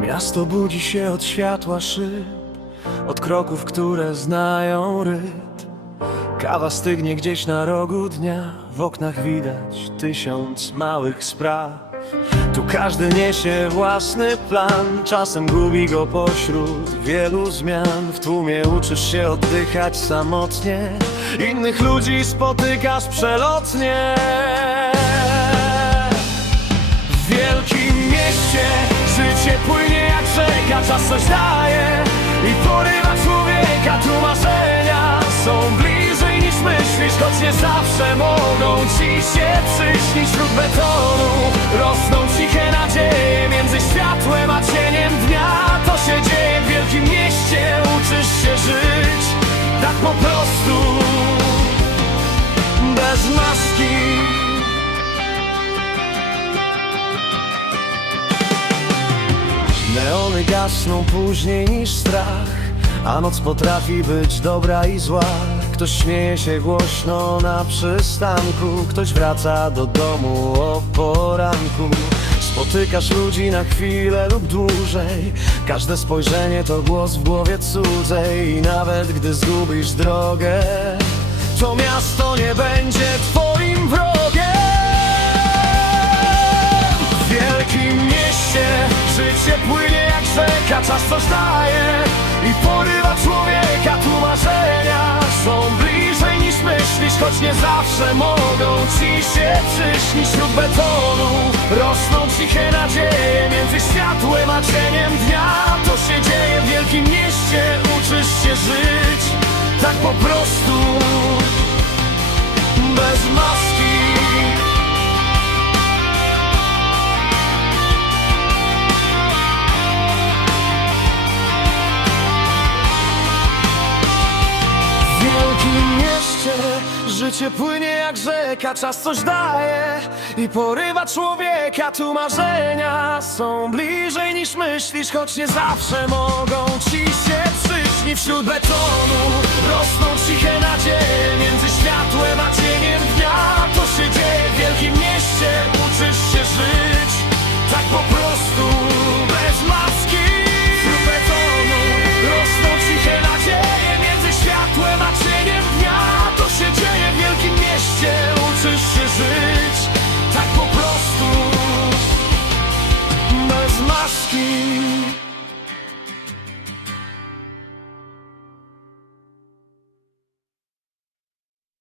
Miasto budzi się od światła szyb Od kroków, które znają rytm. Kawa stygnie gdzieś na rogu dnia W oknach widać tysiąc małych spraw. Tu każdy niesie własny plan Czasem gubi go pośród wielu zmian. W tłumie uczysz się oddychać samotnie Innych ludzi spotykasz przelotnie. W wielkim mieście życie płynie czas coś daje i porywa człowieka. Tu marzenia są bliżej niż myślisz, choć nie zawsze mogą ci się przyśnić wśród betonu. Rosną ciche nadzieje między światłem a cieniem dnia. To się dzieje w wielkim mieście, uczysz się żyć tak po prostu, bez maski. Neony gasną później niż strach A noc potrafi być dobra i zła. Ktoś śmieje się głośno na przystanku Ktoś wraca do domu o poranku. Spotykasz ludzi na chwilę lub dłużej Każde spojrzenie to głos w głowie cudzej. I nawet gdy zgubisz drogę To miasto nie będzie twoim coś daje i porywa człowieka. Tu marzenia są bliżej niż myślisz, choć nie zawsze mogą ci się przyśnić wśród betonu. Rosną ciche nadzieje między światłem a cieniem dnia. To się dzieje w wielkim mieście, uczysz się żyć tak po prostu, mieście życie płynie jak rzeka, czas coś daje i porywa człowieka. Tu marzenia są bliżej niż myślisz, choć nie zawsze mogą ci się przyśnić wśród betonu. Rosną Drifting